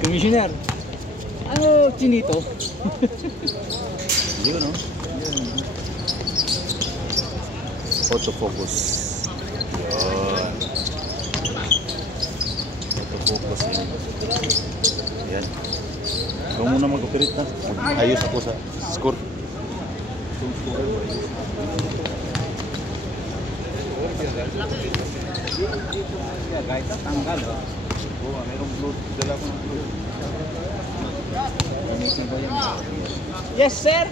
Commissioner. Ano, Chinito? Yun, no? Autofocus. Yun. Autofocus yun. Yan. Ikaw muna mag-operate na. Ayos ako sa score. Kahit tanggal, oh. Oo, mayroong blood. Dala ko ng blood. Yes, sir.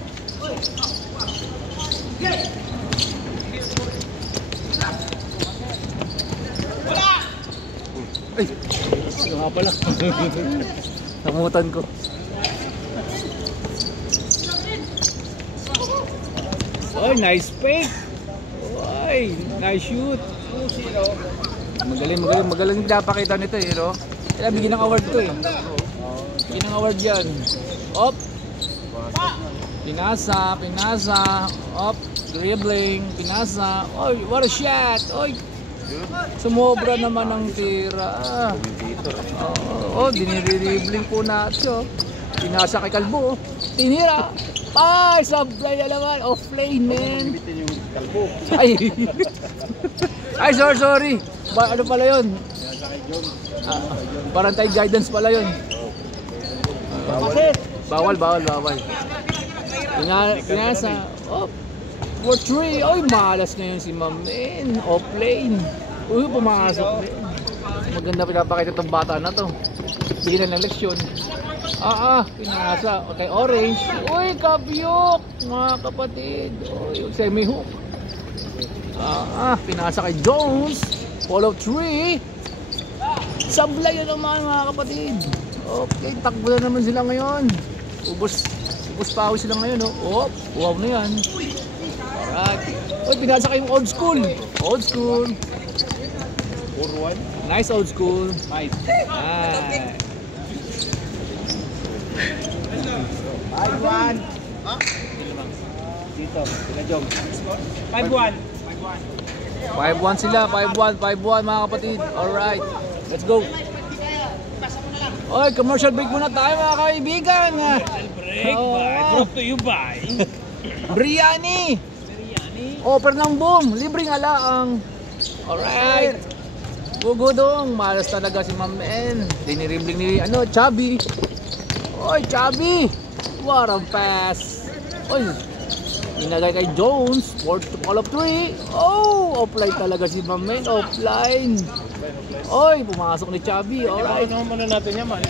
Ay, ito nga pala. Namutan ko. Oy, nice fake. Oy, nice shoot. 2-0. Magaling pinapakita nito eh, no? Kaya bigyan ng award to eh. Bigyan ng award yan. Op. Pinasa. Op. Dribbling. Pinasa. Oy, what a shot. Oy. Sumobra naman ng tira. Oo, dinidribling po natin. Pinasa kay Kalbo. Tinira. Ay, sablay na naman. Off-lane, man. Ay. Ay, sorry. Ano pala yun? Parang tayo guidance pala yun. Bawal. Pinasa. Oh. 4-3. Ay, malas ngayon si Mamen. Off-lane. Uy, pumasok din. Maganda pinapakita itong bata na to. Bigyan na ng leksyon. Pinasa. Okay, orange. Uy, kabyok. Mga kapatid. Uy, semi-hook. Pinasa kay Jones. Follow 3. Sablay na naman mga kapatid. Okay, takbo na naman sila ngayon. Ubos pa sila ngayon. Oh, wow na yan. Alright. Uy, pinasa kayong old school. 4-1. Nice old school. Nice. 5-1. Dito, sila Jong. 5-1 sila. 5-1 mga kapatid. Alright. Let's go. Oy, commercial break muna tayo mga kaibigan. Break brought to you by Biryani. Offer ng boom. Libreng alaang. Alright. Gugudong. Malas talaga si Ma'am En. Diniribling ni Chubby. Oy, Chubby. What a pass. Oy. Inagay kay Jones. Fourth to call of 3. Oh, offline talaga si Ma'am En. Offline. Oy, pumasok ni Chubby. Alright. ano muna natin yan, man.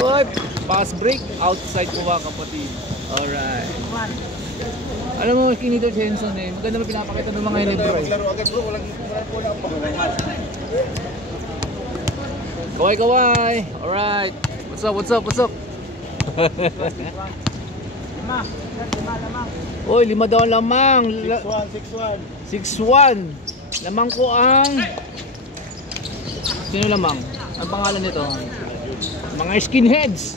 Oy, pass break. Outside po mga kapatid. Alright. Alam mo, Kinito Jenson eh. Maganda ba pinapakita ng mga inibro eh. Maglaro agad bro, walang Kaway. Alright. What's up? Oy, 5 daw lamang. 6-1. Lamang ko ang... Sino lamang? Ang pangalan nito? Mga skinheads.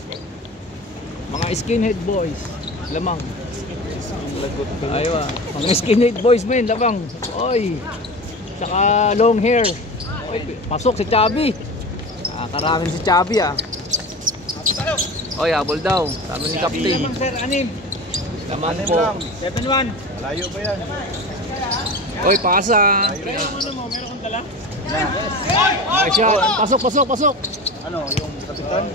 Mga skinhead boys. Lamang. Aywa. Mga skinhead boys men, lamang. Oy. Saka long hair. Oy, pasok si Chubby. Karamin si Chubby ah. Oy, habol daw. Sabi ni Captain. Lamang sir, 6. Laman po. 7-1. Malayo pa yan. Oy, pasa. Pero ano mo, meron kang dala? Ay siya. Pasok. Ano, yung kapitan?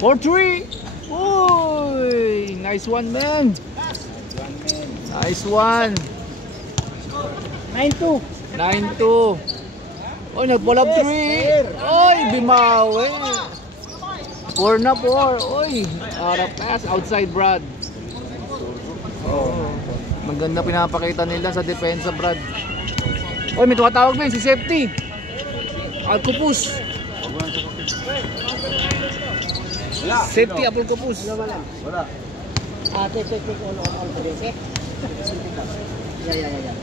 4-3. Uy, nice one man. Nice one. 9-2. 9-2. Oy, nagpalab 3. Oy, bimawi. 4 na 4. Oy, pass outside Brad. Oh, maganda pinapakita nila sa depensa Brad. Oy, may tumatawag ba si safety? Alcopus. Safety Alcopus. Wala. Take all for this, eh? Yeah.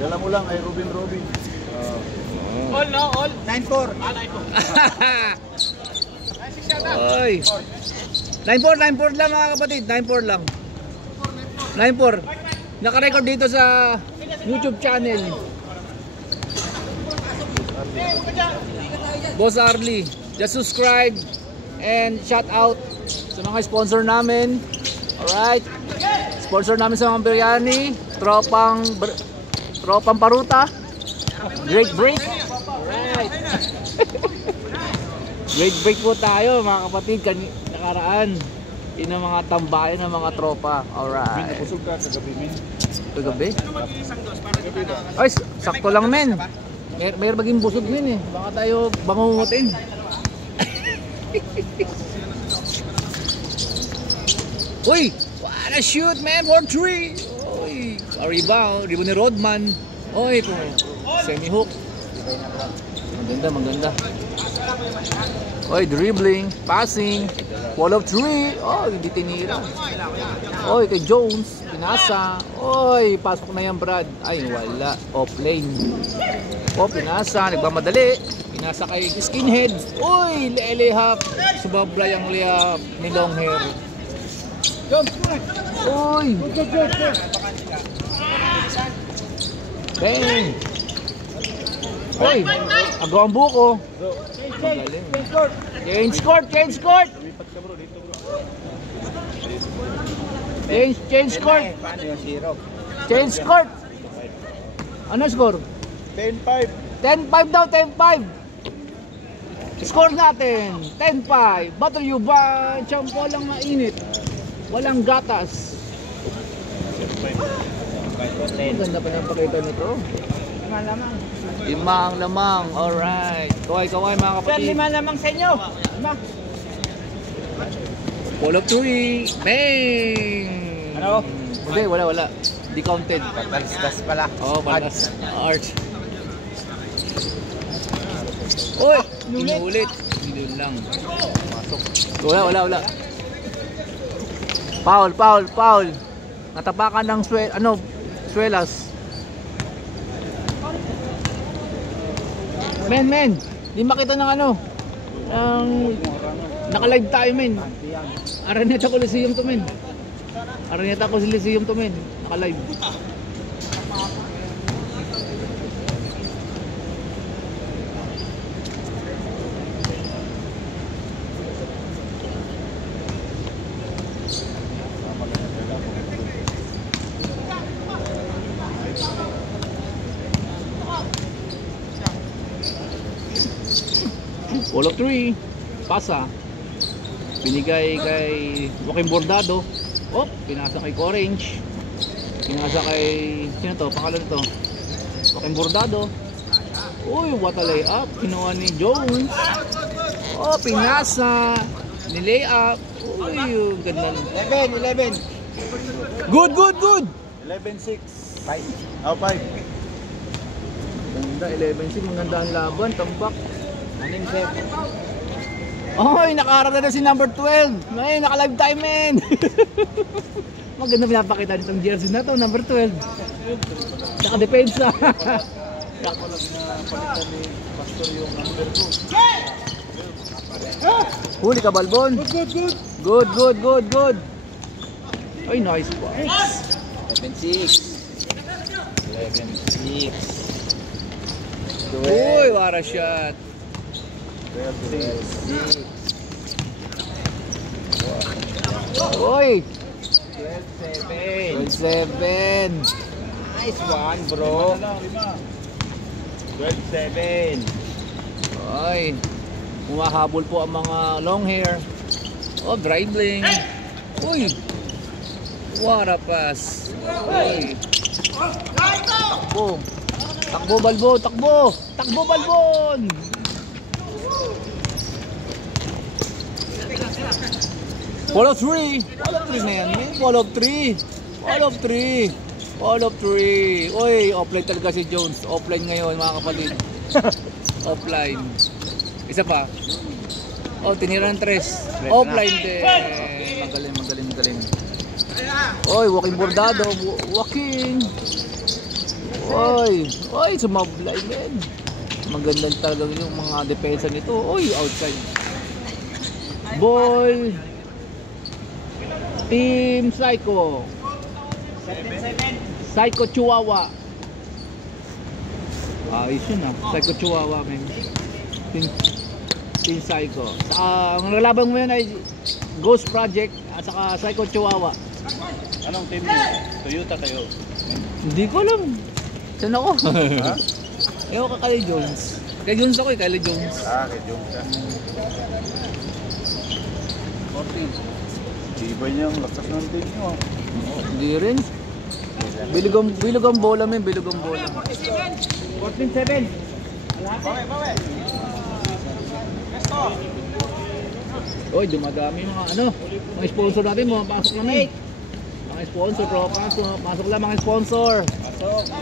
Dala mo lang ay Robin. All. 9-4. 9-6 Oy. 9-4 lang mga kapatid. 9-4 lang. 9-4. Naka-record dito sa YouTube channel. Boss Arlie. Just subscribe and shout out sa mga sponsor namin. Alright. Sponsor namin sa mga biryani. Tropang Paruta. Great Break. Alright. Great Break po tayo mga kapatid. Nakaraan. Yun ang mga tambayan ng mga tropa. Alright. Busog ka kagabi, men. Kagabi? Ay, sakto lang men. May maging busog men eh. Baka tayo bangungutin. Uy! What a shoot man! 4-3! Uy! A rebound. Rebound ni Rodman. Uy! Semi-hook. Maganda. Uy! Dribbling. Passing. Wall of 3. Oh, hindi tinira. Uy! Kay Jones. Pinasa. Uy! Pasok na yan Brad. Ay, wala. Off lane. Oh, pinasa. Nagmamadali. Pinasa kay Skinhead. Uy! Lelehap. Subabla yung lehap ni long hair. Uy! Bang! Uy! Agawang buko. Change court! Change court! Change court! Change court! Ano score? 10-5. 10-5 daw, 10-5. Score natin, 10-5. Battle you ba? Champo lang mainit. Walang gatas. Ang ganda pa ng pakita nito. 5 lamang. 5 ang lamang, alright. Kaway mga kapatid. 5 lamang sa inyo. 5. Wall of 3. Bang! Ano? Hindi, wala. Di counted. Balas pala. Oh, balas. Arch. Uy! Inulit. Hindi lang. Masok. Wala. Foul. Natapakan ng swelas. Men. Di makita ng naka-live tayo men. Araneta Coliseum to men. Naka-live. Wall of 3. Pasa. Binigay kay Joaquim Bordado. Oh, pinasa kay Orange. Pinasa kay sino to? Pangalan nito. Joaquim Bordado. Uy, what a layup. Kinuha ni Jones. Oh, pinasa. Ni layup. Uy, ganda. 11. Good. 11-6. 5. Oh, 5. Ganda, 11-6. Maganda ang laban. Tambak. 7. Oy, nakaharap na si number 12. May naka-live time men. Maganda pinapakita nitong jersey na to, number 12. Naka-depensa. Ako lang na palitan ni Pastor yung number 2. Huli ka Balbon. Good. Ay, nice pass. 11-6. Uy, what a shot. 12-6. Uy, 12-7. 12-7. Nice one, bro. 12-7. Ay, humahabol po ang mga long hair. Oh, dribbling. Uy, what a pass. Uy. Takbo Balbon, takbo Balbon. Wall of 3 na yan, man. Wall of 3. Uy, offline talaga si Jones. Offline ngayon mga kapatid. Offline. Isa pa. Oh, tinira ng 3. Offline din. Magaling. Uy, Joaquim Bordado. Uy, sumablay men. Magandang talaga yung mga depensa nito. Uy, outside. Ball. Team Psycho. Psycho Chihuahua. Ayos yun ah. Psycho Chihuahua, men. Team Psycho. Ang naglaban mo yun ay Ghost Project at saka Psycho Chihuahua. Anong team niyo? Toyota kayo? Hindi ko alam. Saan ako? Ha? Ewan ka kay Jones. Kay Jones ako eh, kay Jones. Kay Jones ka. Iba niya ang lakas ng team niyo. Hindi rin. Bilog ang bola, men. Bilog ang bola. 14-7. Oy, dumadami mga ano, mga sponsor natin, mga pasok lang eh. Mga sponsor, pasok lang mga sponsor.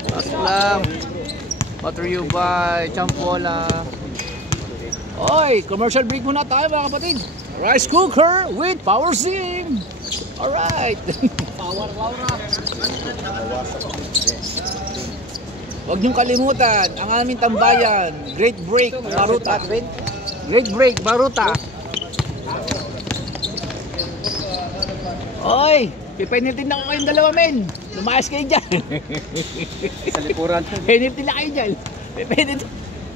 Pasok lang. Brought to you by Champola. Oy, commercial break muna tayo mga kapatid. Rice cooker with power sim. Alright. Power Laura. Huwag niyong kalimutan ang aming tambayan. Great Break, Baruta. Great Break, Baruta. Oy, pipenitin na ko kayong dalawa, men. Lumayas kayo dyan. Sa likuran. Penitin na kayo dyan. Pipenitin.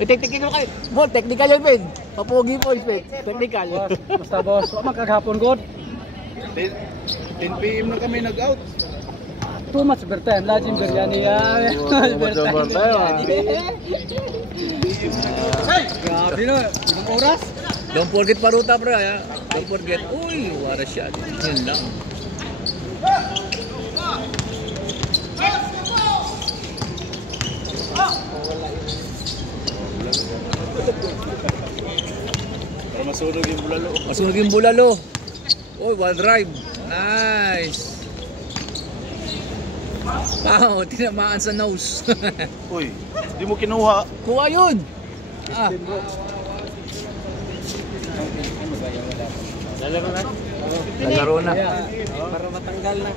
Technical kayo. Ball, technical yan, men. Papugi po, men. Technical. Basta boss, wag magkagapon god. 10 PM na kami nag-out. Too much overtime. Lajim biryani yan. Grabe no. Ilang oras? Don't forget Baruta, bro. Ya. Don't forget. Uy, wala siya. Yun lang. Masunog yung bulalo. Masunog yung bulalo. Uy, one drive. Nice. Wow, tinamaan sa nose. Uy, di mo kinuha. Kuha yun. Ah. Lalaro na. Para matanggal na.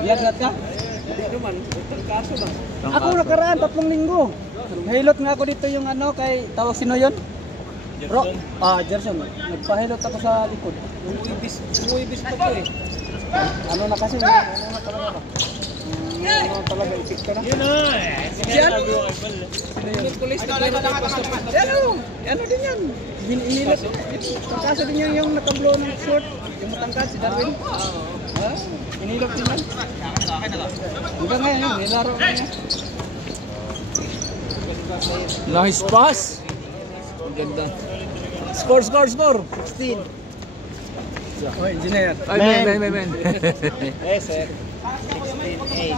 Yagat ka? Hindi naman. Kaso lang. Ako nakaraan 3 linggo. Nahilot nga ako dito yung ano kay tawag sino yun? Gerson. Nagpahilot ako sa likod. Umuibis pa ko eh. Ano na kasi? Ano na talaga ba? Ano talaga ipik ka na? Yun na! Yan! Sino police na lang ano din yan? Inilot. Kaso din yan yung nakablow ng short. Yung matangkad si Darwin. Inilot din yan. Hanggang ngayon yun, nilaro na yan. Nice pass. Ang ganda. Score. 16. Oh, engineer. Ay, men. Yes, sir. 16-8.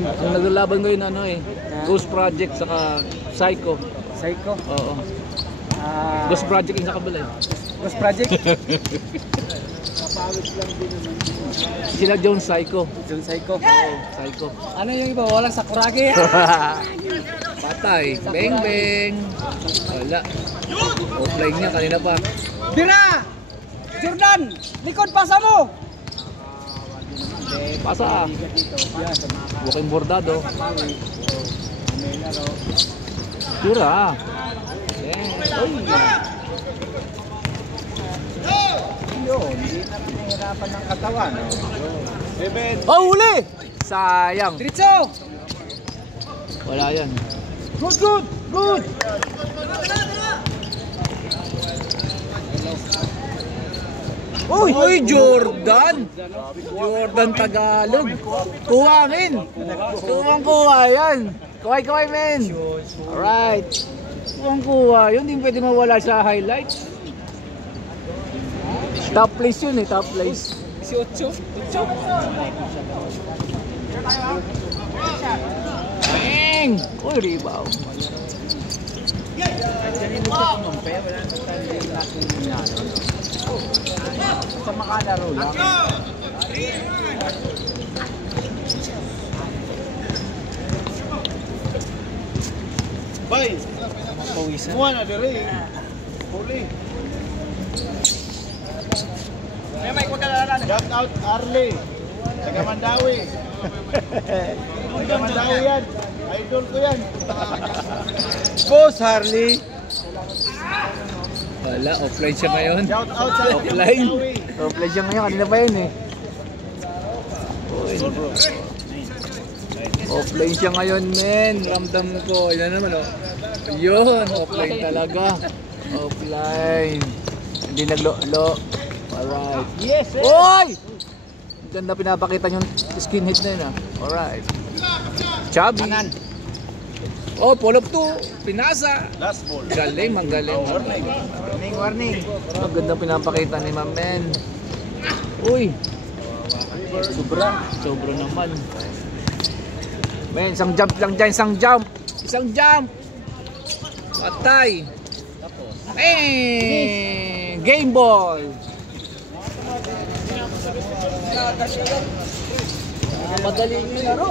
Ang naglalaban ngayon ano eh. Ghost Project saka Psycho. Psycho. Oo. Ghost Project yung sa kabila eh. Ghost Project. Sila Jones Psycho. John Psycho. Psycho. Ano yung iba? Walang sakuragi. Patay. Beng. Wala. Offline niya kanina pa. Dira! Jordan! Likod pasa mo! Pasa. Buking bordado. Tira. Hindi na pinahirapan ng katawan. Oh, huli! Sayang. Diretso! Wala yan. Good! Uy, Jordan! Jordan Tagalog. Kuha, men. Kuha yan. Kuhay, men. Alright. Kuha. Yun, hindi pwede mawala sa highlights. Top place yun eh, top place. 18. Bang! Uy, rebound. Sa makalaro lang. Bay! Muha na dire. Huli. Shout out Arlie. Taga Mandawi. Taga Mandawi yan. Idol ko yan. Boss Harley! Wala, offline siya ngayon. Shout out sa Offline. Mandawi. Offline siya ngayon, kanina pa yun eh. Offline siya ngayon, men. Ramdam ko. Yan naman, oh. Yun, offline talaga. Offline. Hindi naglo-lo. Alright. Yes, sir. Oy! Ganda pinapakita yung skinhead na yun, ah. Alright. Chubby. Kanan. Oh, pull up to. Pinasa. Last ball. Galing, magaling. Warning. Ang ganda pinapakita ni Ma'am Men. Uy. Sobra naman. Men, isang jump lang dyan, isang jump. Isang jump. Patay. Game ball. Madaling yung laro.